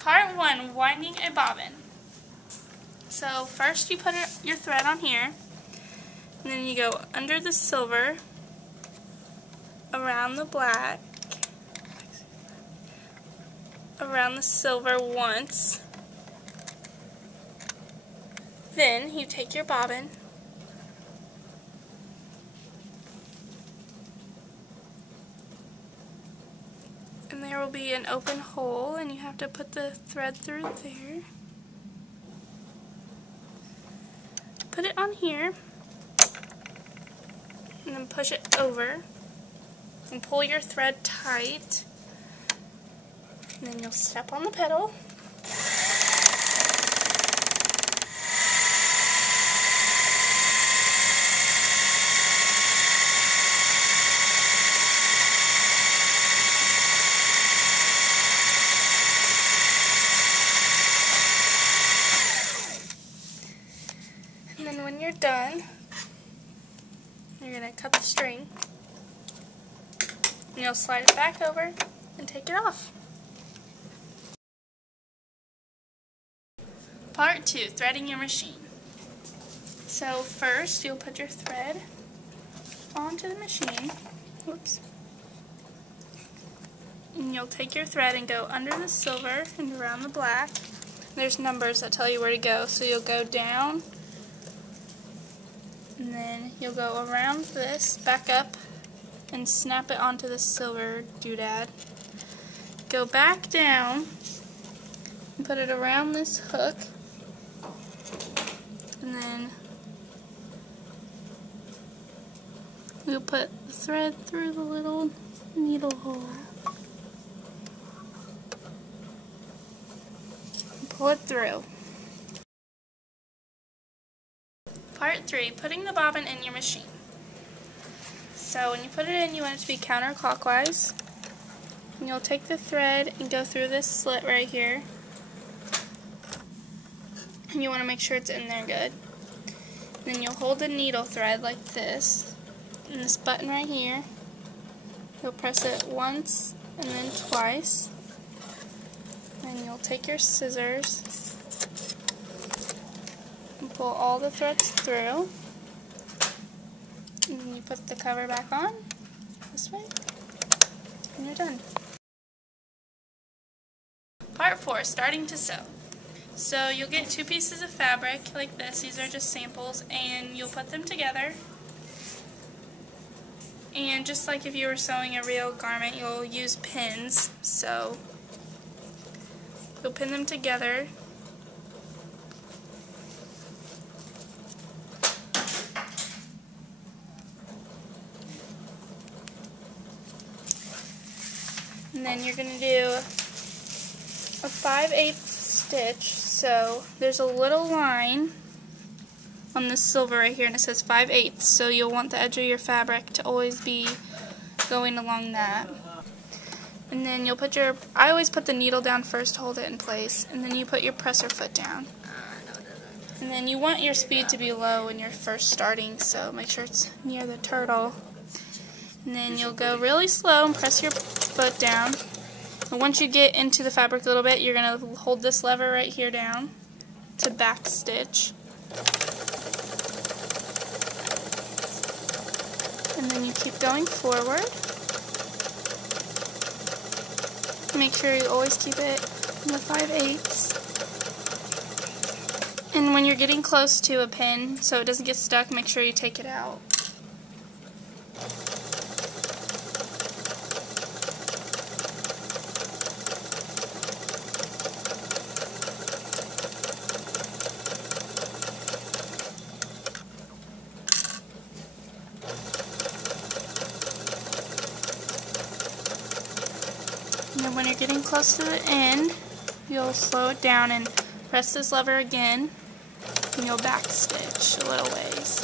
Part 1, winding a bobbin. So first you put your thread on here, and then you go under the silver, around the black, around the silver once. Then you take your bobbin, and there will be an open hole, and you have to put the thread through there. Put it on here, and then push it over, and pull your thread tight, and then you'll step on the pedal. And then when you're done, you're going to cut the string, and you'll slide it back over and take it off. Part 2, threading your machine. So first you'll put your thread onto the machine. Whoops. And you'll take your thread and go under the silver and around the black. There's numbers that tell you where to go, so you'll go down, and then you'll go around this, back up, and snap it onto the silver doodad. Go back down and put it around this hook, and then you'll put the thread through the little needle hole. And pull it through. Part 3, putting the bobbin in your machine. So when you put it in, you want it to be counterclockwise. And you'll take the thread and go through this slit right here. And you want to make sure it's in there good. And then you'll hold the needle thread like this. And this button right here, you'll press it once and then twice. And you'll take your scissors and pull all the threads through, and then you put the cover back on this way, and you're done. Part 4, starting to sew. So you'll get 2 pieces of fabric like this. These are just samples, and you'll put them together, and just like if you were sewing a real garment, you'll use pins. So you'll pin them together. And then you're going to do a 5/8 stitch. So there's a little line on the silver right here, and it says 5/8. So you'll want the edge of your fabric to always be going along that. And then you'll put your, I always put the needle down first to hold it in place, and then you put your presser foot down. And then you want your speed to be low when you're first starting, so make sure it's near the turtle. And then you'll go really slow and press your foot down. And once you get into the fabric a little bit, you're going to hold this lever right here down to back stitch. And then you keep going forward. Make sure you always keep it in the 5/8. And when you're getting close to a pin, so it doesn't get stuck, make sure you take it out. And then when you're getting close to the end, you'll slow it down and press this lever again, and you'll back stitch a little ways.